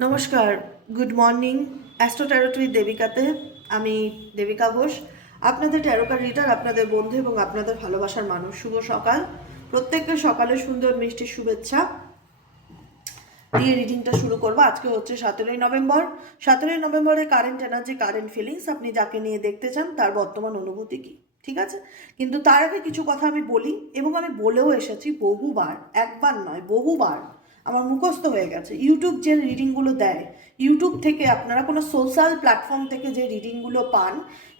নমস্কার good morning astro tarot দেবিকাতে, আমি দেবিকা ঘোষ। আপনাদের ট্যারোকার রিডার আপনাদের বন্ধু এবং আপনাদের ভালোবাসার মানুষ, শুভ সকাল। প্রত্যেককে সকালে সুন্দর মিষ্টি শুভেচ্ছা। দিয়ে রিডিংটা শুরু করব। আজকে হচ্ছে সতেরোই নভেম্বর। সতেরোই নভেম্বরের কারেন্ট এনার্জি কারেন্ট ফিলিংস আপনি যাকে নিয়ে দেখতে চান, তার বর্তমান অনুভূতি কি? ঠিক আছে? কিন্তু তার আগে কিছু কথা আমি বলি, এবং আমি বলেও এসেছি বহুবার, একবার নয়, বহুবার আমার মুখস্থ হয়ে গেছে। ইউটিউব যে রিডিংগুলো দেয় ইউটিউব থেকে আপনারা কোনো সোশ্যাল প্ল্যাটফর্ম থেকে যে রিডিংগুলো পান,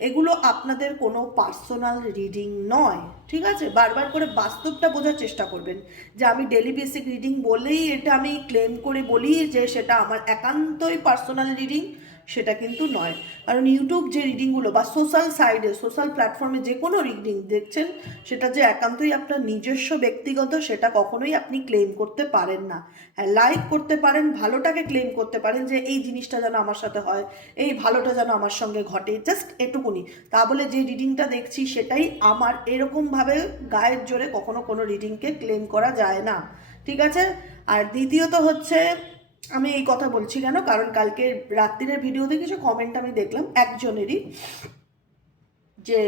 এগুলো আপনাদের কোনো পার্সোনাল রিডিং নয়, ঠিক আছে? বারবার করে বাস্তবটা বোঝার চেষ্টা করবেন যে আমি ডেলি বেসিক রিডিং বলেই এটা আমি ক্লেম করে বলি যে সেটা আমার একান্তই পার্সোনাল রিডিং সেটা কিন্তু নয়। কারণ ইউটিউব যে রিডিংগুলো বা সোশ্যাল সাইডে সোশ্যাল প্ল্যাটফর্মে যে কোনো রিডিং দেখছেন, সেটা যে একান্তই আপনার নিজস্ব ব্যক্তিগত, সেটা কখনোই আপনি ক্লেম করতে পারেন না। হ্যাঁ লাইক করতে পারেন, ভালোটাকে ক্লেম করতে পারেন যে এই জিনিসটা যেন আমার সাথে হয়, এই ভালোটা যেন আমার সঙ্গে ঘটে জাস্ট এটুকুনি। তা বলে যে রিডিংটা দেখছি, সেটাই আমার এরকমভাবে গায়ের জোরে কখনো কোনো রিডিংকে ক্লেম করা যায় না। ঠিক আছে? আর দ্বিতীয়ত হচ্ছে আমি এই কথা বলছি কেন? কারণ কালকে রাত্রিরের ভিডিওতে কিছু কমেন্ট আমি দেখলাম একজনেরই যে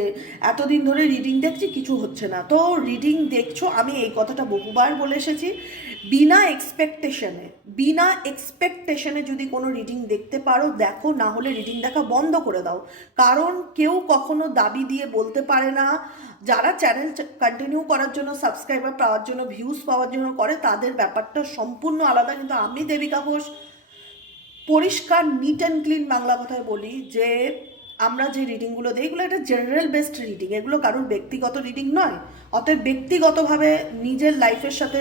এতদিন ধরে রিডিং দেখছি, কিছু হচ্ছে না। তো রিডিং দেখছ, আমি এই কথাটা বহুবার বলে এসেছি, বিনা এক্সপেকটেশনে বিনা এক্সপেকটেশনে যদি কোনো রিডিং দেখতে পারো, দেখো, না হলে রিডিং দেখা বন্ধ করে দাও। কারণ কেউ কখনো দাবি দিয়ে বলতে পারে না যারা চ্যানেল কন্টিনিউ করার জন্য সাবস্ক্রাইবার পাওয়ার জন্য ভিউজ পাওয়ার জন্য করে, তাদের ব্যাপারটা সম্পূর্ণ আলাদা। কিন্তু আমি দেবিকা ঘোষ, পরিষ্কার নিট অ্যান্ড ক্লিন বাংলা কথায় বলি যে, আমরা যে রিডিংগুলো দিই, এগুলো একটা জেনারেল বেসড রিডিং এগুলো কারোর ব্যক্তিগত রিডিং নয়। অতএব ব্যক্তিগতভাবে নিজের লাইফের সাথে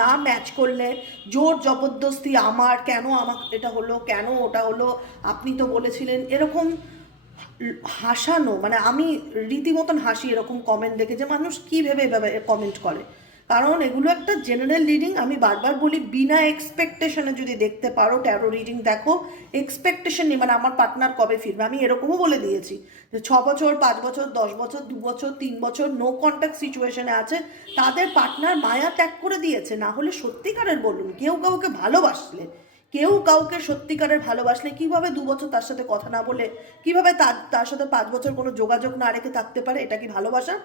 না ম্যাচ করলে, জোর জবরদস্তি, আমার কেন আমার এটা হলো, কেন ওটা হলো, আপনি তো বলেছিলেন, এরকম হাসানো মানে আমি রীতিমতন হাসি এরকম কমেন্ট দেখে যে মানুষ কী ভেবে এভাবে কমেন্ট করে? কারণ এগুলো একটা জেনারেল রিডিং আমি বারবার বলি, বিনা এক্সপেকটেশনে যদি দেখতে পারো ট্যারো রিডিং দেখো এক্সপেকটেশন নেই মানে আমার পার্টনার কবে ফিরবে? আমি এরকমও বলে দিয়েছি যে ছ বছর, পাঁচ বছর, দশ বছর, দু বছর, তিন বছর নো কন্ট্যাক্ট সিচুয়েশনে আছে, তাদের পার্টনার মায়া ত্যাগ করে দিয়েছে, না হলে সত্যিকারের বলুন, কেউ কাউকে ভালোবাসলে। কেউ কাউকে সত্যিকারের ভালোবাসলে কীভাবে দু বছর তার সাথে কথা না বলে, কীভাবে তার তার সাথে পাঁচ বছর কোনো যোগাযোগ না রেখে থাকতে পারে, এটা কি ভালোবাসা?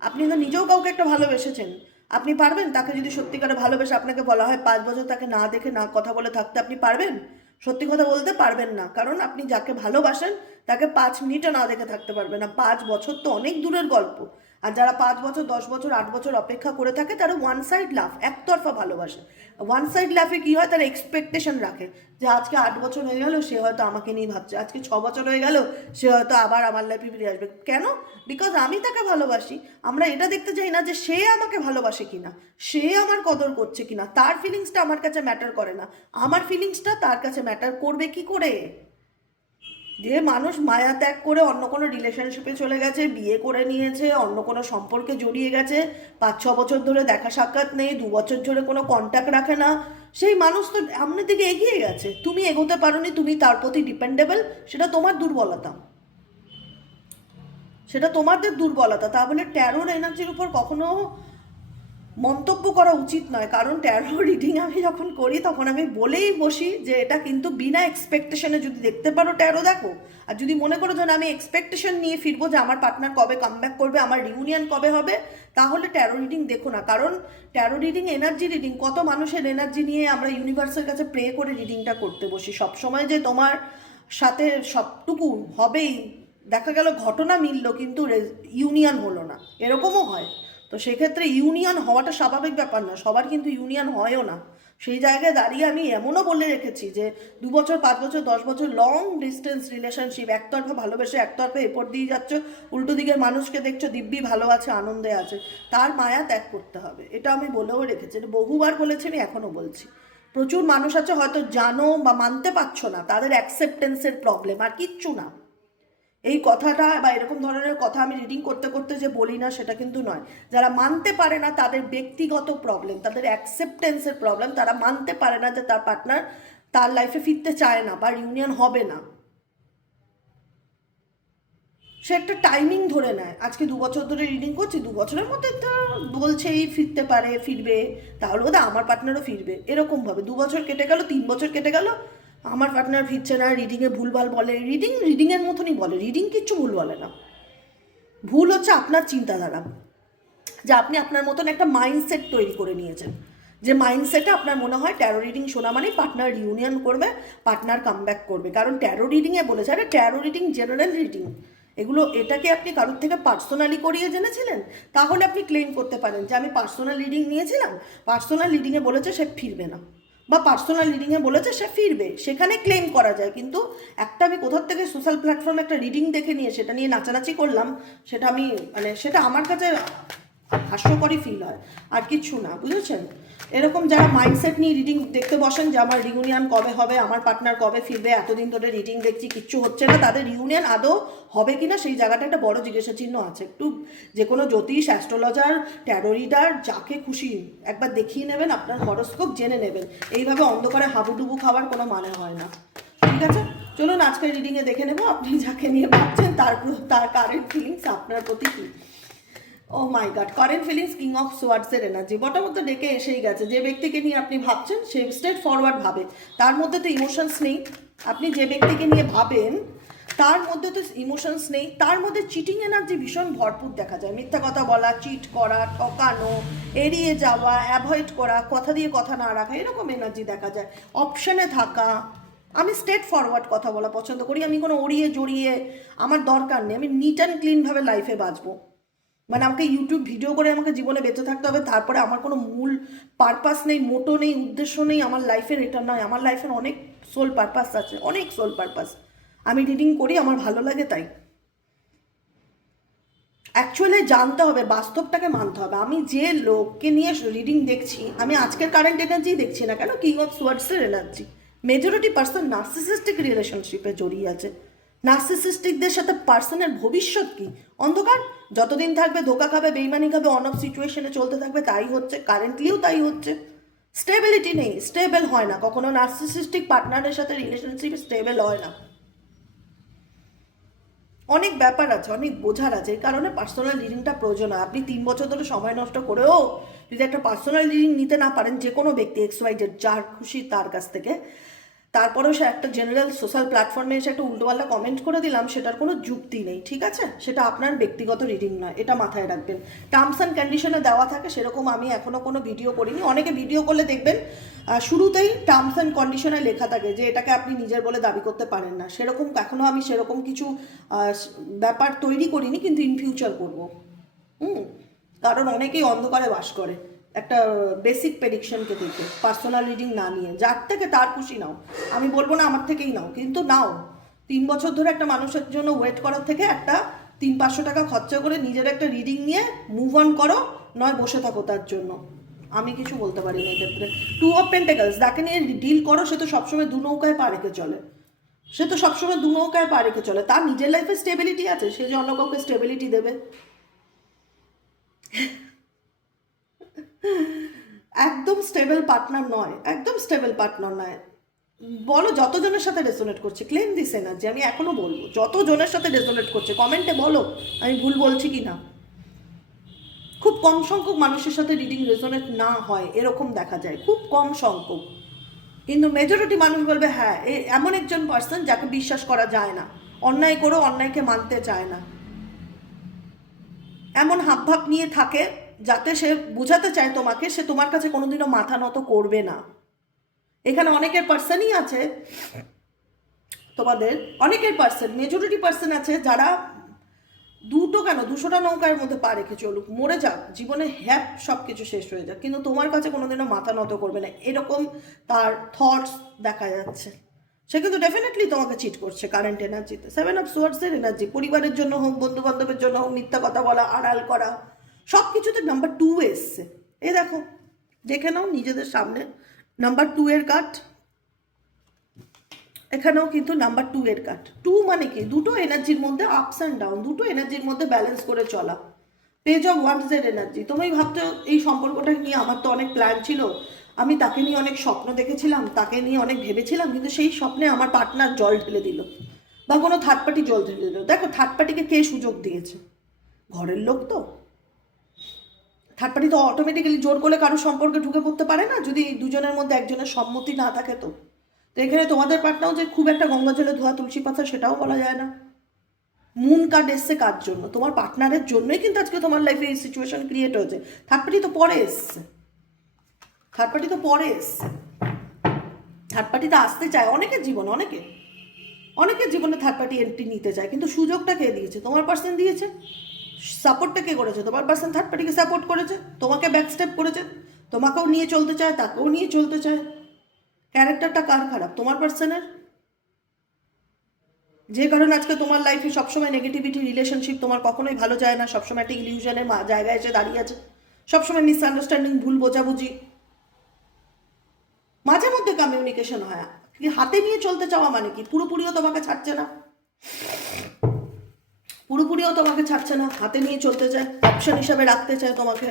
আপনি তো নিজেও কাউকে একটা ভালোবেসেছেন। আপনি পারবেন তাকে যদি সত্যিকারে ভালোবেসে আপনাকে বলা হয় পাঁচ বছর তাকে না দেখে না কথা বলে থাকতে আপনি পারবেন? সত্যি কথা বলতে পারবেন না। কারণ আপনি যাকে ভালোবাসেন তাকে পাঁচ মিনিটও না দেখে থাকতে পারবেন না। পাঁচ বছর তো অনেক দূরের গল্প। আর যারা পাঁচ বছর, দশ বছর, আট বছর অপেক্ষা করে থাকে, তারা ওয়ান সাইড লাভ একতরফা ভালোবাসে। ওয়ান সাইড লাফে কী হয়? তারা এক্সপেকটেশন রাখে যে আজকে আট বছর হয়ে গেল, সে হয়তো আমাকে নিয়ে ভাবছে। আজকে ছ বছর হয়ে গেল, সে হয়তো আবার আমার লাইফে ফিরে আসবে। কেন? বিকজ আমি তাকে ভালোবাসি। আমরা এটা দেখতে চাই না যে সে আমাকে ভালোবাসে কিনা। সে আমার কদর করছে কিনা। তার ফিলিংসটা আমার কাছে ম্যাটার করে না। আমার ফিলিংসটা তার কাছে ম্যাটার করবে কি করে? যে মানুষ মায়া ত্যাগ করে অন্য কোনো রিলেশনশিপে চলে গেছে, বিয়ে করে নিয়েছে, অন্য কোনো সম্পর্কে জড়িয়ে গেছে, পাঁচ, ছ বছর ধরে দেখা সাক্ষাৎ নেই, দু বছর ধরে কোনো কন্ট্যাক্ট রাখে না, সেই মানুষ তো সামনের দিকে এগিয়ে গেছে। তুমি এগোতে পারোনি, তুমি তার প্রতি ডিপেন্ডেবল সেটা তোমার দুর্বলতা। সেটা তোমাদের দুর্বলতা, তা বলে ট্যারোর এনার্জির উপর কখনো মন্তব্য করা উচিত নয়। কারণ ট্যারো রিডিং আমি যখন করি, তখন আমি বলেই বসি যে এটা কিন্তু বিনা এক্সপেকটেশনে যদি দেখতে পারো ট্যারো দেখো। আর যদি মনে করো যে আমি এক্সপেকটেশন নিয়ে ফিরবো যে আমার পার্টনার কবে কামব্যাক করবে, আমার রিউনিয়ন কবে হবে, তাহলে ট্যারো রিডিং দেখো না। কারণ ট্যারো রিডিং এনার্জি রিডিং কত মানুষের এনার্জি নিয়ে আমরা ইউনিভার্সের কাছে প্রে করে রিডিংটা করতে বসি। সবসময় যে তোমার সাথে সবটুকু হবেই। দেখা গেল ঘটনা মিললো, কিন্তু ইউনিয়ন হলো না। এরকমও হয়। তো সেক্ষেত্রে ইউনিয়ন হওয়াটা স্বাভাবিক ব্যাপার না, সবার কিন্তু ইউনিয়ন হয়ও না। সেই জায়গায় দাঁড়িয়ে আমি এমনও বলে রেখেছি যে, দু বছর, পাঁচ বছর, দশ বছর লং ডিস্টেন্স রিলেশনশিপ একতরফা ভালোবেসে একতরফা এপর দিয়ে যাচ্ছ, উল্টো দিকের মানুষকে দেখছ, দিব্যি ভালো আছে, আনন্দে আছে, তার মায়া ত্যাগ করতে হবে। এটা আমি বলেও রেখেছি, এটা বহুবার বলেছি, আমি এখনও বলছি। প্রচুর মানুষ আছে হয়তো জানো বা মানতে পারছ না, তাদের অ্যাকসেপ্টেন্সের প্রবলেম আর কিচ্ছু না। এই কথাটা বা এরকম ধরনের কথা আমি রিডিং করতে করতে যে বলি না, সেটা কিন্তু নয়। যারা মানতে পারে না তাদের ব্যক্তিগত প্রবলেম তাদের অ্যাকসেপ্টেন্সের প্রবলেম তারা মানতে পারে না যে তার পার্টনার তার লাইফে ফিরতে চায় না বা ইউনিয়ন হবে না। সে একটা টাইমিং ধরে নেয়। আজকে দু বছর ধরে রিডিং করছি, দু বছরের মধ্যে তা বলছেই ফিরতে পারে, ফিরবে। তাহলে বোধহয় আমার পার্টনারও ফিরবে। এরকমভাবে দু বছর কেটে গেল, তিন বছর কেটে গেল আমার পার্টনার ফিরছে না রিডিংয়ে ভুলভাল বলে। রিডিং রিডিংয়ের মতনই বলে। রিডিং কিচ্ছু ভুল বলে না। ভুল হচ্ছে আপনার চিন্তাধারা, যে আপনি আপনার মতন একটা মাইন্ডসেট তৈরি করে নিয়েছেন। যে মাইন্ডসেটে আপনার মনে হয় ট্যারো রিডিং শোনা মানেই পার্টনার ইউনিয়ন করবে পার্টনার কামব্যাক করবে। কারণ ট্যারো রিডিংয়ে বলেছে, আরে ট্যারো রিডিং জেনারেল রিডিং এগুলো এটাকে আপনি কারোর থেকে পার্সোনালি করিয়ে জেনেছিলেন? তাহলে আপনি ক্লেম করতে পারেন যে আমি পার্সোনাল রিডিং নিয়েছিলাম। পার্সোনাল রিডিংয়ে বলেছে সে ফিরবে না। বা পার্সোনাল রিডিংয়ে বলেছে, সে ফিরবে। সেখানে ক্লেম করা যায়। কিন্তু একটা আমি কোথার থেকে সোশ্যাল প্ল্যাটফর্মে একটা রিডিং দেখে নিয়ে, সেটা নিয়ে নাচানাচি করলাম, সেটা আমি মানে সেটা আমার কাছে হাস্যকরই ফিল হয়। আর কিচ্ছু না, বুঝেছেন? এরকম যারা মাইন্ডসেট নিয়ে রিডিং দেখতে বসেন যে, আমার রিউনিয়ন কবে হবে? আমার পার্টনার কবে ফিরবে? এতদিন ধরে রিডিং দেখছি, কিচ্ছু হচ্ছে না। তাদের রিউনিয়ন আদৌ হবে কিনা, সেই জায়গাটা একটা বড় জিজ্ঞাসা চিহ্ন আছে। একটু যে কোনো জ্যোতিষ অ্যাস্ট্রোলজার ট্যারো রিডার যাকে খুশি একবার দেখিয়ে নেবেন, আপনার হরস্কোপ জেনে নেবেন। এইভাবে অন্ধকারে হাবুডুবু খাওয়ার কোনো মানে হয় না। ঠিক আছে? চলুন আজকের রিডিংয়ে দেখে নেব, আপনি যাকে নিয়ে ভাবছেন, তার তার কারেন্ট ফিলিংস আপনার প্রতি কী? ও my god current feelings king of সোয়ার্ডসের energy বটার মধ্যে ডেকে এসেই গেছে। যে ব্যক্তিকে নিয়ে আপনি ভাবছেন, সে স্ট্রেট ফরওয়ার্ড ভাবে। তার মধ্যে তো ইমোশনস নেই। আপনি যে ব্যক্তিকে নিয়ে ভাবেন, তার মধ্যে তো ইমোশনস নেই। তার মধ্যে চিটিং এনার্জি ভীষণ ভরপুর দেখা যায়। মিথ্যা কথা বলা চিট করা, ঠকানো, এড়িয়ে যাওয়া অ্যাভয়েড করা, কথা দিয়ে কথা না রাখা, এরকম এনার্জি দেখা যায়। অপশনে থাকা, আমি স্ট্রেট ফরওয়ার্ড কথা বলা পছন্দ করি। আমি কোনো ওড়িয়ে জড়িয়ে আমার দরকার নেই। আমি নিট অ্যান্ড ক্লিনভাবে লাইফে বাঁচবো। মানে আমাকে ইউটিউব ভিডিও করে আমাকে জীবনে বেঁচে থাকতে হবে, তারপরে আমার কোনো মূল পারপাস নেই মোটো নেই, উদ্দেশ্য নেই, আমার লাইফের এটা নয়, আমার লাইফের অনেক সোল পারপাস আছে, অনেক সোল পারপাস আমি রিডিং করি, আমার ভালো লাগে তাই। অ্যাকচুয়ালি জানতে হবে, বাস্তবটাকে মানতে হবে। আমি যে লোককে নিয়ে রিডিং দেখছি, আমি আজকের কারেন্ট এনার্জি দেখছি না কেন কিং অফ সোয়ার্ডসের এনার্জি মেজরিটি পার্সন নার্সিসিস্টিক রিলেশনশিপে জড়িয়ে আছে। নার্সিসিস্টিকদের সাথে পার্সনের ভবিষ্যৎ কি? অন্ধকার? যতদিন থাকবে, ধোকা খাবে, বেইমানি খাবে অন অফ সিচুয়েশনে চলতে থাকবে, তাই হচ্ছে কারেন্টলিও তাই হচ্ছে। স্টেবিলিটি নেই স্টেবল হয় না। কখনো নার্সিসিস্টিক পার্টনারের সাথে রিলেশনশিপ স্টেবল হয় না। অনেক ব্যাপার আছে, অনেক বোঝার আছে। এই কারণে পার্সোনাল রিডিংটা প্রয়োজন হয়। আপনি তিন বছর ধরে সময় নষ্ট করেও যদি একটা পার্সোনাল রিডিং নিতে না পারেন যে কোনো ব্যক্তি এক্স ওয়াই যার খুশি তার কাছ থেকে তারপরেও সে একটা জেনারেল সোশ্যাল প্ল্যাটফর্মে এসে একটা উল্টোপাল্টা কমেন্ট করে দিলাম, সেটার কোনো যুক্তি নেই, ঠিক আছে? সেটা আপনার ব্যক্তিগত রিডিং নয়, এটা মাথায় রাখবেন। টার্মস অ্যান্ড কন্ডিশনে দেওয়া থাকে, সেরকম আমি এখনও কোনো ভিডিও করিনি। অনেকে ভিডিও করলে দেখবেন শুরুতেই টার্মস অ্যান্ড কন্ডিশনে লেখা থাকে যে এটাকে আপনি নিজের বলে দাবি করতে পারেন না। সেরকম এখনও আমি সেরকম কিছু ব্যাপার তৈরি করিনি, কিন্তু ইন ফিউচার করব। হুম, কারণ অনেকেই অন্ধকারে বাস করে। একটা বেসিক প্রেডিকশনকে দেখে পার্সোনাল রিডিং না নিয়ে। যার থেকে তার খুশি নাও। আমি বলব না আমার থেকেই নাও, কিন্তু নাও। তিন বছর ধরে একটা মানুষের জন্য ওয়েট করার থেকে একটা তিন পাঁচশো টাকা খরচা করে নিজের একটা রিডিং নিয়ে মুভ অন করো, নয় বসে থাকো তার জন্য। আমি কিছু বলতে পারি না এক্ষেত্রে টু অফ পেন্টাকেলস যাকে নিয়ে ডিল করো, সে তো সবসময় দু নৌকায় পা রেখে চলে। সে তো সবসময় দু নৌকায় পা রেখে চলে। তার নিজের লাইফে স্টেবিলিটি আছে, সে যে অন্য কাউকে স্টেবিলিটি দেবে। একদম স্টেবল পার্টনার নয়, একদম স্টেবল পার্টনার নয়। বলো যতজনের সাথে রেজোনেট করছে ক্লেম দিস এনার্জি আমি এখনও বলব, যতজনের সাথে রেজোনেট করছে কমেন্টে বলো, আমি ভুল বলছি কি না খুব কম সংখ্যক মানুষের সাথে রিডিং রেজোনেট না হয়, এরকম দেখা যায়, খুব কম সংখ্যক। কিন্তু মেজরিটি মানুষ বলবে হ্যাঁ এমন একজন পার্সন যাকে বিশ্বাস করা যায় না, অন্যায় করেও অন্যায়কে মানতে চায় না। এমন হাবভাব নিয়ে থাকে যাতে সে বোঝাতে চায় তোমাকে, সে তোমার কাছে কোনোদিনও মাথা নত করবে না। এখানে অনেকের পার্সনই আছে। তোমাদের অনেকের পার্সন মেজরিটি পার্সন আছে যারা দুটো কেন, দুশোটা নৌকার মধ্যে পা রেখে চলুক, মরে যাক, জীবনে হ্যাপ সব কিছু শেষ হয়ে যাক। কিন্তু তোমার কাছে কোনোদিনও মাথা নত করবে না। এরকম তার থটস দেখা যাচ্ছে। সে কিন্তু ডেফিনেটলি তোমাকে চিট করছে কারেন্ট এনার্জিতে সেভেন অফ সোয়ার্ডসের এনার্জি পরিবারের জন্য হোক বন্ধু বান্ধবের জন্য হোক, মিথ্যা কথা বলা, আড়াল করা। সব কিছুতে নাম্বার টু এসছে। এ দেখো, দেখে নাও নিজেদের সামনে নাম্বার টু এর কার্ড এখানেও কিন্তু নাম্বার টু এর কাট টু মানে কি? দুটো এনার্জির মধ্যে আপস অ্যান্ড ডাউন দুটো এনার্জির মধ্যে ব্যালেন্স করে চলা। পেজ অফ ওয়ান্স এর এনার্জি তুমি ভাবছ, এই সম্পর্কটা নিয়ে আমার তো অনেক প্ল্যান ছিল। আমি তাকে নিয়ে অনেক স্বপ্ন দেখেছিলাম, তাকে নিয়ে অনেক ভেবেছিলাম, কিন্তু সেই স্বপ্নে আমার পার্টনার জল ঢেলে দিল বা কোনো থার্ড পার্টি জল ঢেলে দিল। দেখো থার্ড পার্টিকে কে সুযোগ দিয়েছে? ঘরের লোক তো। থার্ড পার্টি তো অটোমেটিক্যালি জোর করলে কারও সম্পর্কে ঢুকে পড়তে পারে না, যদি দুজনের মধ্যে একজনের সম্মতি না থাকে তো। তো এখানে তোমাদের পার্টনাও যে খুব একটা গঙ্গা জলে ধোয়া তুলসী পাতা সেটাও বলা যায় না। মুন কার্ড এসছে কার জন্য? তোমার পার্টনারের জন্যই কিন্তু আজকে তোমার লাইফে এই সিচুয়েশন ক্রিয়েট হয়েছে। থার্ড পার্টি তো পরে এসছে। থার্ড পার্টি তো পরে এসছে। থার্ড পার্টিতে আসতে চায়, অনেকের জীবন, অনেকে। অনেকের জীবনে থার্ড পার্টি এন্ট্রি নিতে চায়, কিন্তু সুযোগটা কে দিয়েছে? তোমার পার্সন দিয়েছে? সাপোর্টটা কে করেছে? তোমার পার্সন থার্ড পার্টিকে সাপোর্ট করেছে? তোমাকে ব্যাক স্টেপ করেছে? তোমাকেও নিয়ে চলতে চায়, তাকেও নিয়ে চলতে চায়। ক্যারেক্টারটা কার খারাপ? তোমার পার্সনের যে কারণে আজকে তোমার লাইফে সবসময় নেগেটিভিটি রিলেশনশিপ তোমার কখনোই ভালো যায় না, সবসময় একটা ইলিউশনের জায়গায় এসে দাঁড়িয়ে আছে। সবসময় মিসআন্ডারস্ট্যান্ডিং ভুল বোঝাবুঝি। মাঝে মধ্যে কমিউনিকেশন হয়। হাতে নিয়ে চলতে চাওয়া মানে কি? পুরোপুরিও তোমাকে ছাড়ছে না। পুরোপুরিও তোমাকে ছাড়ছে না, হাতে নিয়ে চলতে চায় অপশন হিসাবে রাখতে চায় তোমাকে।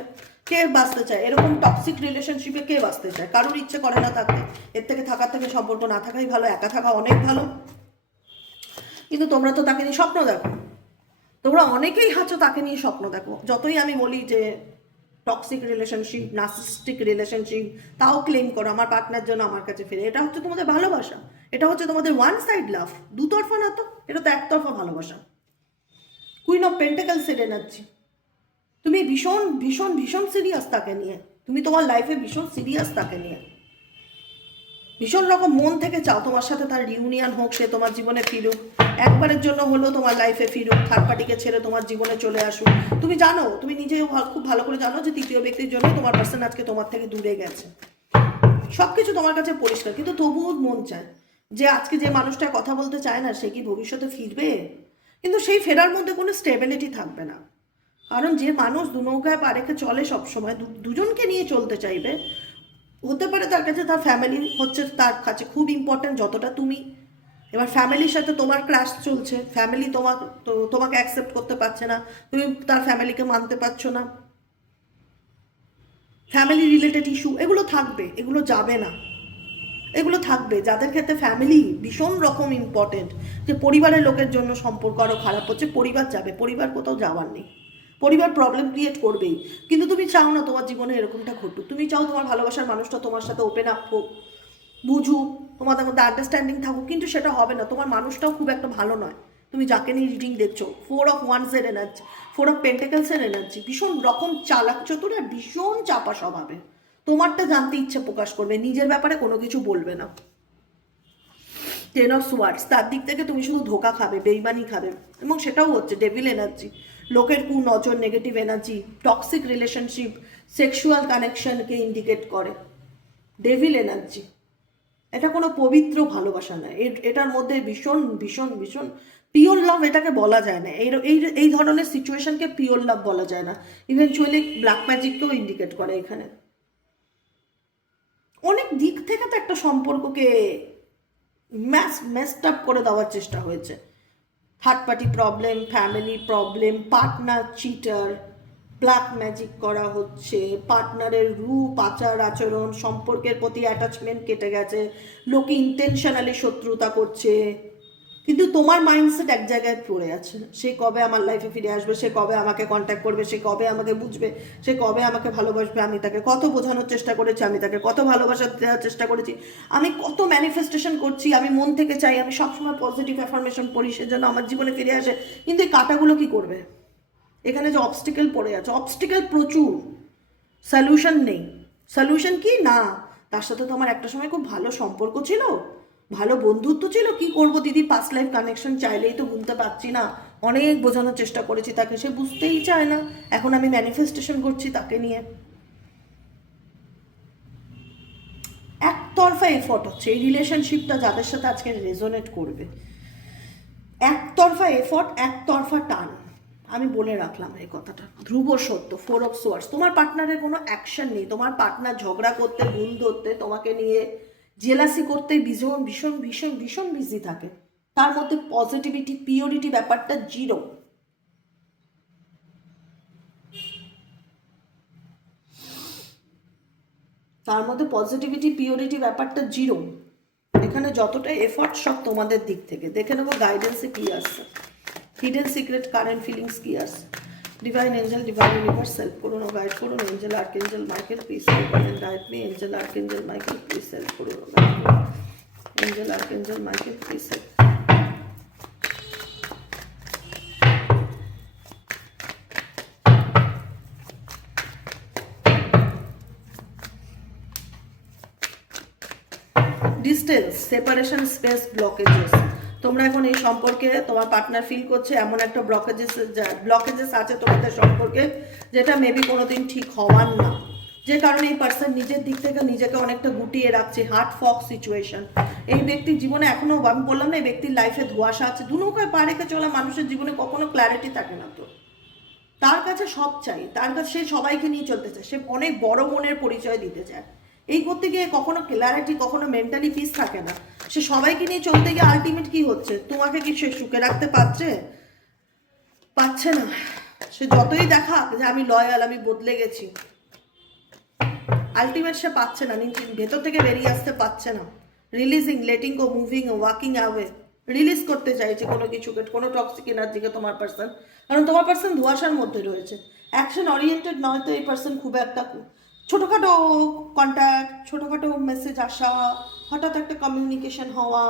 কে বাঁচতে চায়? এরকম টক্সিক রিলেশনশিপে কে বাঁচতে চায়? কারোর ইচ্ছে করে না থাকতে এর থেকে থাকার থেকে সম্পর্ক না থাকাই ভালো, একা থাকা অনেক ভালো। কিন্তু তোমরা তো তাকে নিয়ে স্বপ্ন দেখো। তোমরা অনেকেই হাঁচো তাকে নিয়ে স্বপ্ন দেখো। যতই আমি বলি যে টক্সিক রিলেশনশিপ নার্সিস্টিক রিলেশনশিপ তাও ক্লেম করো, আমার পার্টনার জন্য আমার কাছে ফিরে। এটা হচ্ছে তোমাদের ভালোবাসা। এটা হচ্ছে তোমাদের ওয়ান সাইড লাভ দুতরফা না তো, এটা তো একতরফা ভালোবাসা। কুইন অফ পেন্টাকেলসের এনার্জি তুমি ভীষণ ভীষণ ভীষণ সিরিয়াস তাকে নিয়ে। তুমি তোমার লাইফে ভীষণ সিরিয়াস তাকে নিয়ে। ভীষণ রকম মন থেকে চাও তোমার সাথে তার রিউনিয়ন হোক, সে তোমার জীবনে ফিরুক। একবারের জন্য হলেও তোমার লাইফে ফিরুক থার্ড পার্টিকে ছেড়ে তোমার জীবনে চলে আসুক। তুমি জানো, তুমি নিজেও খুব ভালো করে জানো যে তৃতীয় ব্যক্তির জন্য তোমার পার্সন আজকে তোমার থেকে দূরে গেছে। সব কিছু তোমার কাছে পরিষ্কার, কিন্তু তবুও মন চায়। যে আজকে যে মানুষটা কথা বলতে চায় না, সে কি ভবিষ্যতে ফিরবে? কিন্তু সেই ফেরার মধ্যে কোনো স্টেবিলিটি থাকবে না। কারণ যে মানুষ দু নৌকায় পা রেখে চলে সবসময় দুজনকে নিয়ে চলতে চাইবে, হতে পারে তার কাছে তার ফ্যামিলি হচ্ছে তার কাছে খুব ইম্পর্ট্যান্ট যতটা তুমি। এবার ফ্যামিলির সাথে তোমার ক্রাশ চলছে ফ্যামিলি তোমার তোমাকে অ্যাকসেপ্ট করতে পারছে না, তুমি তার ফ্যামিলিকে মানতে পারছ না। ফ্যামিলি রিলেটেড ইস্যু এগুলো থাকবে, এগুলো যাবে না। এগুলো থাকবে। যাদের ক্ষেত্রে ফ্যামিলি ভীষণ রকম ইম্পর্টেন্ট যে পরিবারের লোকের জন্য সম্পর্ক আরও খারাপ হচ্ছে, পরিবার যাবে। পরিবার কোথাও যাওয়ার নেই। পরিবার প্রবলেম ক্রিয়েট করবেই। কিন্তু তুমি চাও না তোমার জীবনে এরকমটা ঘটুক। তুমি চাও তোমার ভালোবাসার মানুষটা তোমার সাথে ওপেন আপ হোক, বুঝুক, তোমাদের মধ্যে আন্ডারস্ট্যান্ডিং থাকুক, কিন্তু সেটা হবে না। তোমার মানুষটাও খুব একটা ভালো নয়। তুমি যাকে নিয়ে রিডিং দেখছ ফোর অফ ওয়ান্সের এনার্জি ফোর অফ পেন্টেকেলসের এনার্জি ভীষণ রকম চালাক চতুর আর ভীষণ চাপা স্বভাবে তোমারটা জানতে ইচ্ছে প্রকাশ করবে, নিজের ব্যাপারে কোনো কিছু বলবে না। টেন অফ সোয়ার্ডস তার দিক থেকে তুমি শুধু ধোকা খাবে, বেইমানি খাবে, এবং সেটাও হচ্ছে ডেভিল এনার্জি লোকের কু নজর negative energy toxic relationship sexual কানেকশনকে indicate করে। ডেভিল এনার্জি এটা কোনো পবিত্র ভালোবাসা এর- এটার মধ্যে ভীষণ ভীষণ ভীষণ পিওর লাভ এটাকে বলা যায় না। এই এই ধরনের সিচুয়েশনকে পিওর লাভ বলা যায় না। ইভেনচুয়ালি ব্ল্যাক ম্যাজিককেও ইন্ডিকেট করে এখানে। অনেক দিক থেকে তো একটা সম্পর্ককে ম্যাস ম্যাসড আপ করে দেওয়ার চেষ্টা হয়েছে। Third party problem family problem partner cheater black magic করা হচ্ছে পার্টনারের রূপ, আচার, আচরণ, সম্পর্কের প্রতি অ্যাটাচমেন্ট কেটে গেছে, লোকে ইন্টেনশনালি শত্রুতা করছে। কিন্তু তোমার মাইন্ডসেট এক জায়গায় পড়ে আছে। সে কবে আমার লাইফে ফিরে আসবে, সে কবে আমাকে কন্ট্যাক্ট করবে, সে কবে আমাকে বুঝবে, সে কবে আমাকে ভালোবাসবে, আমি তাকে কত বোঝানোর চেষ্টা করেছি, আমি তাকে কত ভালোবাসা দেওয়ার চেষ্টা করেছি, আমি কত ম্যানিফেস্টেশন করছি, আমি মন থেকে চাই, আমি সবসময় পজিটিভ অ্যাফার্মেশন পড়ি, সে সেজন্য আমার জীবনে ফিরে আসে। কিন্তু এই কাটাগুলো কি করবে? এখানে যে অবস্টিকেল পড়ে আছে অবস্টিকেল প্রচুর। সলিউশন নেই। সলিউশন কি? না। তার সাথে তো আমার একটা সময় খুব ভালো সম্পর্ক ছিল। ভালো বন্ধুত্ব ছিল? কি করব দিদি? পাস্ট লাইফ কানেকশন চাইলেই তো বুঝতে পারছি না। অনেক বোঝানোর চেষ্টা করেছি তাকে, সে বুঝতেই চায় না। এখন আমি ম্যানিফেস্টেশন করছি তাকে নিয়ে। একতরফা এফর্ট হচ্ছে। এই রিলেশনশিপটা যাদের সাথে আজকে রেজোনেট করবে। একতরফা এফর্ট একতরফা টান। আমি বলে রাখলাম এই কথাটা। ধ্রুব সত্য ফোর অফ সোয়ার্স তোমার পার্টনারের কোনো অ্যাকশন নেই। তোমার পার্টনার ঝগড়া করতে, ভুল ধরতে তোমাকে নিয়ে জেলাসি করতে ভীষণ ভীষণ ভীষণ ভীষণ বিজি থাকে। তার মধ্যে পজিটিভিটি পিওরিটি ব্যাপারটা জিরো তার মধ্যে পজিটিভিটি পিওরিটি ব্যাপারটা জিরো এখানে যতটা এফর্ট সব তোমাদের দিক থেকে। দেখে নেব গাইডেন্সে কি আসছে। হিডেন সিক্রেট কারেন্ট ফিলিংস কি আসছে। Divine angel divine universe help করুন ও গাইড করুন angel archangel Michael please help করুন guide me angel archangel Michael please help করুন angel archangel Michael please help distance separation space blockages তোমরা এখন এই সম্পর্কে তোমার পার্টনার ফিল করছে, এমন একটা ব্লকেজেস ব্লকেজেস আছে তোমাদের সম্পর্কে, যেটা মেবি কোনোদিন ঠিক হওয়ার না। যে কারণে এই পার্সন নিজের দিক থেকে নিজেকে অনেকটা গুটিয়ে রাখছে হার্ট ফক সিচুয়েশন এই ব্যক্তির জীবনে এখনও, আমি বললাম না, এই ব্যক্তির লাইফে ধোয়াশা আছে। দু নৌকায় পা রেখে চলা মানুষের জীবনে কখনো ক্ল্যারিটি থাকে না তো। তার কাছে সব চাই, তার কাছে সে সবাইকে নিয়ে চলতে চায়। সে অনেক বড় মনের পরিচয় দিতে চায়। এই করতে গিয়ে কখনো ক্লারিটি কখনো মেন্টালি পিস থাকে না। সে সবাইকে নিয়ে চলতে গিয়ে আলটিমেট কি হচ্ছে? তোমাকে কি সে সুখে রাখতে পারছে? পাচ্ছে না। সে যতই দেখা যে আমি লয়াল আমি বদলে গেছি। আলটিমেট সে পাচ্ছে না। ভেতর থেকে বেরিয়ে আসতে পারছে না। রিলিজিং লেটিং ও মুভিং ও ওয়াকিং অ্যাওয়ে রিলিজ করতে চাইছে কোনো কিছুকে, কোনো টক্সিক এনার্জিকে তোমার পার্সন কারণ তোমার পার্সন ধোয়াশার মধ্যে রয়েছে। অ্যাকশন ওরিয়েন্টেড নয় তো এই পার্সন খুব একটা ছোটোখাটো কন্ট্যাক্ট ছোটোখাটো মেসেজ আসা, হঠাৎ একটা কমিউনিকেশন হওয়া,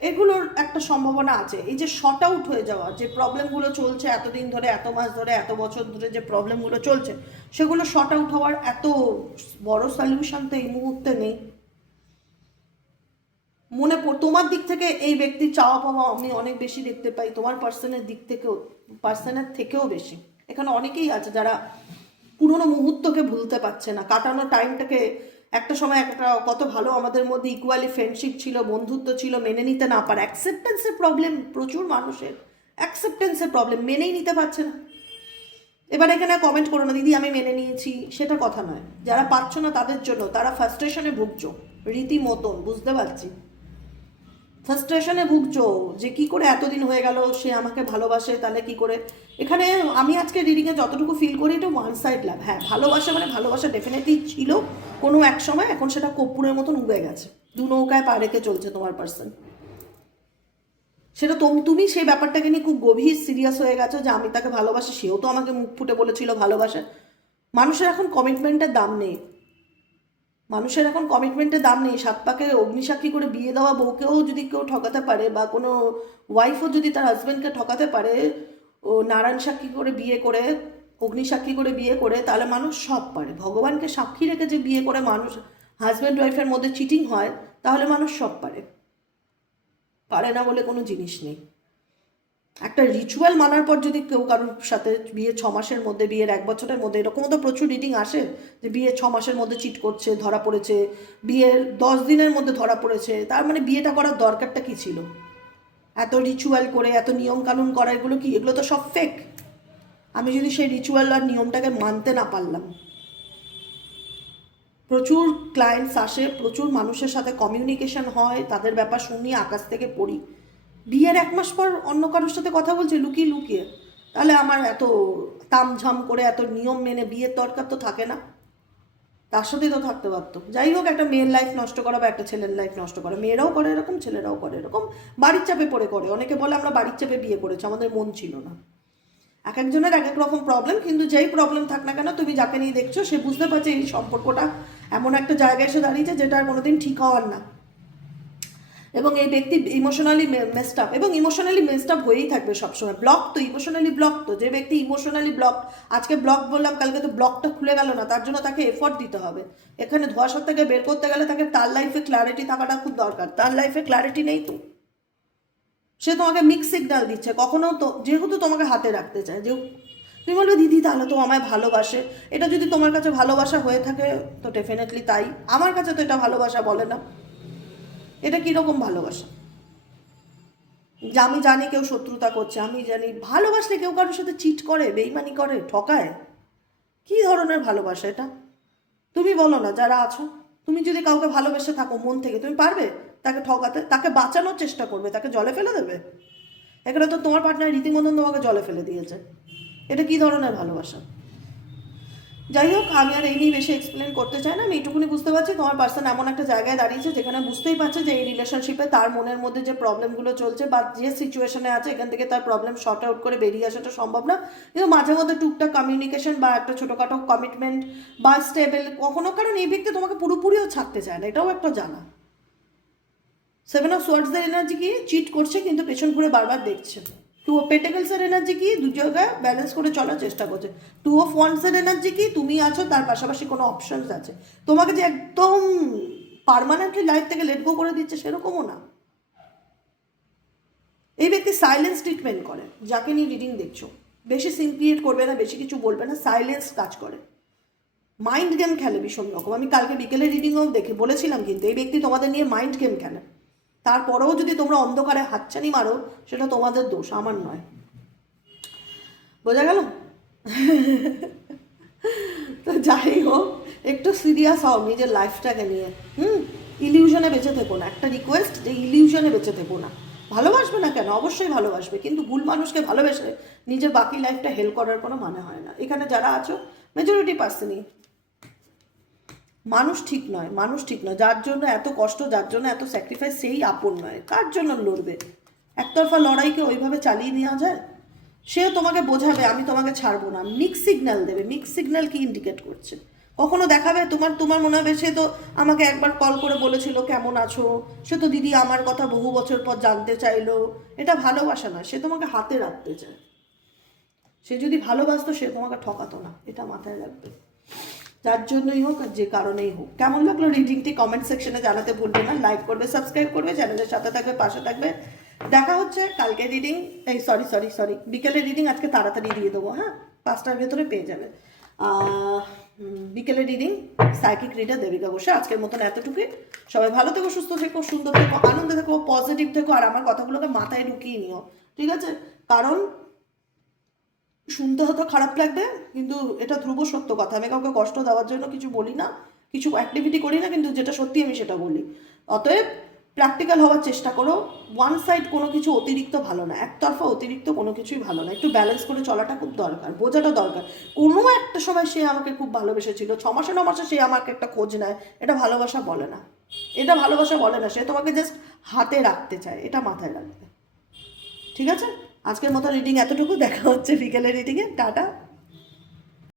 এগুলোর একটা সম্ভাবনা আছে। এই যে শর্ট আউট হয়ে যাওয়া, যে প্রবলেমগুলো চলছে এতদিন ধরে, এত মাস ধরে, এত বছর ধরে যে প্রবলেমগুলো চলছে, সেগুলো শর্ট আউট হওয়ার এত বড় সলিউশন তো এই মুহূর্তে নেই। মনে পড়, তোমার দিক থেকে এই ব্যক্তির চাওয়া পাওয়া আমি অনেক বেশি দেখতে পাই, তোমার পার্সনের দিক থেকেও পার্সনের থেকেও বেশি। এখানে অনেকেই আছে যারা পুরোনো মুহূর্তকে ভুলতে পারছে না। কাটানো টাইমটাকে একটা সময় একটা কত ভালো আমাদের মধ্যে ইকুয়ালি ফ্রেন্ডশিপ ছিল, বন্ধুত্ব ছিল, মেনে নিতে না পারে। অ্যাকসেপ্টেন্সের প্রবলেম প্রচুর মানুষের। অ্যাকসেপ্টেন্সের প্রবলেম মেনেই নিতে পারছে না। এবার এখানে কমেন্ট করো না, দিদি, আমি মেনে নিয়েছি। সেটা কথা নয়। যারা পারছ না তাদের জন্য, তারা ফার্স্ট্রেশনে ভুগছো। রীতিমতন, বুঝতে পারছি। ফার্স্ট্রেশনে ভুগছো যে কি করে এতদিন হয়ে গেল, সে আমাকে ভালোবাসে, তাহলে কি করে? এখানে আমি আজকে রিডিংয়ে যতটুকু ফিল করি, এটা ওয়ান সাইড লাভ হ্যাঁ ভালোবাসা মানে ভালোবাসা ডেফিনেটলি ছিল, কোনো এক সময়, এখন সেটা কর্পূরের মতন উবে গেছে। দু নৌকায় পা রেখে চলছে তোমার পার্সন সেটা তোম- তুমি সেই ব্যাপারটাকে নিয়ে খুব গভীর সিরিয়াস হয়ে গেছো যে আমি তাকে ভালোবাসি, সেও তো আমাকে মুখ ফুটে বলেছিল ভালোবাসে। মানুষের এখন কমিটমেন্টের দাম নেই। মানুষের এখন কমিটমেন্টের দাম নেই। সাত পাকে অগ্নিসাক্ষী করে বিয়ে দেওয়া বউকেও যদি কেউ ঠকাতে পারে বা কোনো ওয়াইফও যদি তার হাজব্যান্ডকে ঠকাতে পারে, ও নারায়ণ সাক্ষী করে বিয়ে করে, অগ্নিসাক্ষী করে বিয়ে করে, তাহলে মানুষ সব পারে। ভগবানকে সাক্ষী রেখে যে বিয়ে করে মানুষ হাজব্যান্ড ওয়াইফের মধ্যে চিটিং হয়, তাহলে মানুষ সব পারে। পারে না বলে কোনো জিনিস নেই। একটা রিচুয়াল মানার পর যদি কেউ কারোর সাথে বিয়ে ছ মাসের মধ্যে, বিয়ের এক বছরের মধ্যে এরকমও তো প্রচুর রিডিং আসে যে বিয়ে ছ মাসের মধ্যে চিট করছে, ধরা পড়েছে, বিয়ের দশ দিনের মধ্যে ধরা পড়েছে, তার মানে বিয়েটা করার দরকারটা কি ছিল? এত রিচুয়াল করে, এত নিয়ম কানুন করা, এগুলো কি? এগুলো তো সব ফেক আমি যদি সেই রিচুয়াল আর নিয়মটাকে মানতে না পারলাম, প্রচুর ক্লায়েন্টস আসে, প্রচুর মানুষের সাথে কমিউনিকেশন হয়, তাদের ব্যাপার শুনি আকাশ থেকে পড়ি। বিয়ের এক মাস পর অন্য কারোর সাথে কথা বলছে, লুকিয়ে লুকিয়ে। তাহলে আমার এত তামঝাম করে এত নিয়ম মেনে বিয়ের দরকার তো থাকে না। তার সাথেই তো থাকতে পারতো। যাই হোক, একটা মেয়ের লাইফ নষ্ট করা বা একটা ছেলের লাইফ নষ্ট করা, মেয়েরাও করে এরকম, ছেলেরাও করে এরকম। বাড়ির চাপে পড়ে করে। অনেকে বলে আমরা বাড়ির চাপে বিয়ে করেছি, আমাদের মন ছিল না। এক একজনের এক এক রকম প্রবলেম কিন্তু যেই প্রবলেম থাক না কেন, তুমি যাকে নিয়ে দেখছ, সে বুঝতে পারছে এই সম্পর্কটা এমন একটা জায়গায় এসে দাঁড়িয়েছে যেটা আর কোনোদিন ঠিক হওয়ার না। এবং এই ব্যক্তি ইমোশনালি মেসড আপ এবং ইমোশনালি মেসড আপ হয়েই থাকবে সবসময়। ব্লক তো ইমোশনালি ব্লক তো। যে ব্যক্তি ইমোশনালি ব্লক আজকে ব্লক বললাম, কালকে তো ব্লকটা খুলে গেল না, তার জন্য তাকে এফোর্ট দিতে হবে। এখানে ধোয়াশার থেকে বের করতে গেলে তাকে তার লাইফে ক্ল্যারিটি থাকাটা খুব দরকার। তার লাইফে ক্ল্যারিটি নেই তো। সে তোমাকে মিক্স সিগন্যাল দিচ্ছে। কখনো তো, যেহেতু তোমাকে হাতে রাখতে চায়, যে তুমি বলবে, দিদি, তাহলে তো আমায় ভালোবাসে। এটা যদি তোমার কাছে ভালোবাসা হয়ে থাকে, তো ডেফিনেটলি তাই। আমার কাছে তো এটা ভালোবাসা বলে না। এটা কীরকম ভালোবাসা? যে আমি জানি কেউ শত্রুতা করছে, আমি জানি ভালোবাসলে কেউ কারোর সাথে চিট করে, বেইমানি করে, ঠকায়। কী ধরনের ভালোবাসা এটা? তুমি বলো না, যারা আছো, তুমি যদি কাউকে ভালোবেসে থাকো মন থেকে, তুমি পারবে তাকে ঠকাতে? তাকে বাঁচানোর চেষ্টা করবে, তাকে জলে ফেলে দেবে? এখানে তো তোমার পার্টনার রীতিমতন তোমাকে জলে ফেলে দিয়েছে। এটা কী ধরনের ভালোবাসা? যাই হোক, আমি আর এই নিয়ে বেশি এক্সপ্লেন করতে চাই না। আমি এইটুকুনি বুঝতে পারছি, তোমার পার্সন এমন একটা জায়গায় দাঁড়িয়েছে যেখানে বুঝতেই পারছে যে এই রিলেশনশিপে তার মনের মধ্যে যে প্রবলেমগুলো চলছে বা যে সিচুয়েশনে আছে, এখান থেকে তার প্রবলেম শর্ট আউট করে বেরিয়ে আসাটা সম্ভব না। কিন্তু মাঝে মধ্যে টুকটাক কমিউনিকেশন বা একটা ছোটোখাটো কমিটমেন্ট বা স্টেবেল কখনো, কারণ এই ব্যক্তি তোমাকে পুরোপুরিও ছাড়তে চায় না, এটাও একটা জানা। সেভেন অফ সোয়ার্ডসের এনার্জি কি? চিট করছে, কিন্তু পেছন ঘুরে বারবার দেখছে। টু অফ পেটেকলসের এনার্জি কি? দু জায়গায় ব্যালেন্স করে চলার চেষ্টা করছে। টু অফ ওয়ান্সের এনার্জি কি? তুমি আছো, তার পাশাপাশি কোনো অপশনস আছে। তোমাকে যে একদম পার্মানেন্টলি লাইফ থেকে লেট গো করে দিচ্ছে, সেরকমও না। এই ব্যক্তি সাইলেন্স ট্রিটমেন্ট করে, যাকে নিয়ে রিডিং দেখছ। বেশি সিন ক্রিয়েট করবে না, বেশি কিছু বলবে না সাইলেন্স কাজ করে। মাইন্ড গেম খেলে ভীষণ রকম। আমি কালকে বিকেলে রিডিংও দেখে বলেছিলাম কিন্তু এই ব্যক্তি তোমাদের নিয়ে মাইন্ড গেম খেলে। তারপরেও যদি তোমরা অন্ধকারে হাতছানি মারো, সেটা তোমাদের দোষ, আমার নয়। বোঝা গেল? তো যাই হোক, একটু সিরিয়াস হও নিজের লাইফটাকে নিয়ে। হুম? ইলিউশনে বেঁচে থেকো না। একটা রিকোয়েস্ট যে ইলিউশনে বেঁচে থেকো না। ভালোবাসবে না কেন? অবশ্যই ভালোবাসবে। কিন্তু ভুল মানুষকে ভালোবেসে নিজের বাকি লাইফটা হেল্প করার কোনো মানে হয় না। এখানে যারা আছো মেজরিটি পার্সনই মানুষ ঠিক নয়, মানুষ ঠিক নয়। যার জন্য এত কষ্ট, যার জন্য এত স্যাক্রিফাইস সেই আপন নয়। কার জন্য লড়বে? একতরফা লড়াইকে ওইভাবে চালিয়ে নেওয়া যায়? সেও তোমাকে বোঝাবে, আমি তোমাকে ছাড়বো না। মিক্স সিগন্যাল দেবে। মিক্স সিগন্যাল কি ইন্ডিকেট করছে? কখনো দেখাবে? তোমার তোমার মনে হবে, সে তো আমাকে একবার কল করে বলেছিল, কেমন আছো? সে তো, দিদি, আমার কথা বহু বছর পর জানতে চাইলো। এটা ভালোবাসা নয় সে তোমাকে হাতে রাখতে চায়। সে যদি ভালোবাসতো, সে তোমাকে ঠকাতো না। এটা মাথায় রাখবে। যার জন্যই হোক আর যে কারণেই হোক। কেমন লাগল রিডিংটি কমেন্ট সেকশনে জানাতে ভুলবে না। লাইক করবে সাবস্ক্রাইব করবে চ্যানেলের সাথে থাকবে, পাশে থাকবে। দেখা হচ্ছে কালকে রিডিং এই সরি সরি সরি বিকেলে রিডিং আজকে তাড়াতাড়ি দিয়ে দেবো হ্যাঁ? পাঁচটার ভেতরে পেয়ে যাবে। বিকেলে রিডিং সাইকিক রিডার দেবিকা বসে আজকের মতন এতটুকুই। সবাই ভালো থেকো, সুস্থ থেকো, সুন্দর থেকো, আনন্দে থেকো পজিটিভ থেকো, আর আমার কথাগুলোকে মাথায় ঢুকিয়ে নিও, ঠিক আছে? কারণ শুনতে হয়তো খারাপ লাগবে, কিন্তু এটা ধ্রুব সত্য কথা। আমি কাউকে কষ্ট দেওয়ার জন্য কিছু বলি না, কিছু অ্যাক্টিভিটি করি না, কিন্তু যেটা সত্যি আমি সেটা বলি। অতএব প্র্যাকটিক্যাল হওয়ার চেষ্টা করো। ওয়ান সাইড কোনো কিছু অতিরিক্ত ভালো না, একতরফা অতিরিক্ত কোনো কিছুই ভালো না। একটু ব্যালেন্স করে চলাটা খুব দরকার, বোঝাটা দরকার। কোনো একটা সময় সে আমাকে খুব ভালোবেসেছিল, ছ মাসে, ন মাসে সে আমাকে একটা খোঁজ নেয়, এটা ভালোবাসা বলে না। এটা ভালোবাসা বলে না, সে তোমাকে জাস্ট হাতে রাখতে চায়, এটা মাথায় রাখবে। ঠিক আছে? আজকের মতো রিডিং এতটুকু। দেখা হচ্ছে বিকেলের রিডিংয়ে টাটা।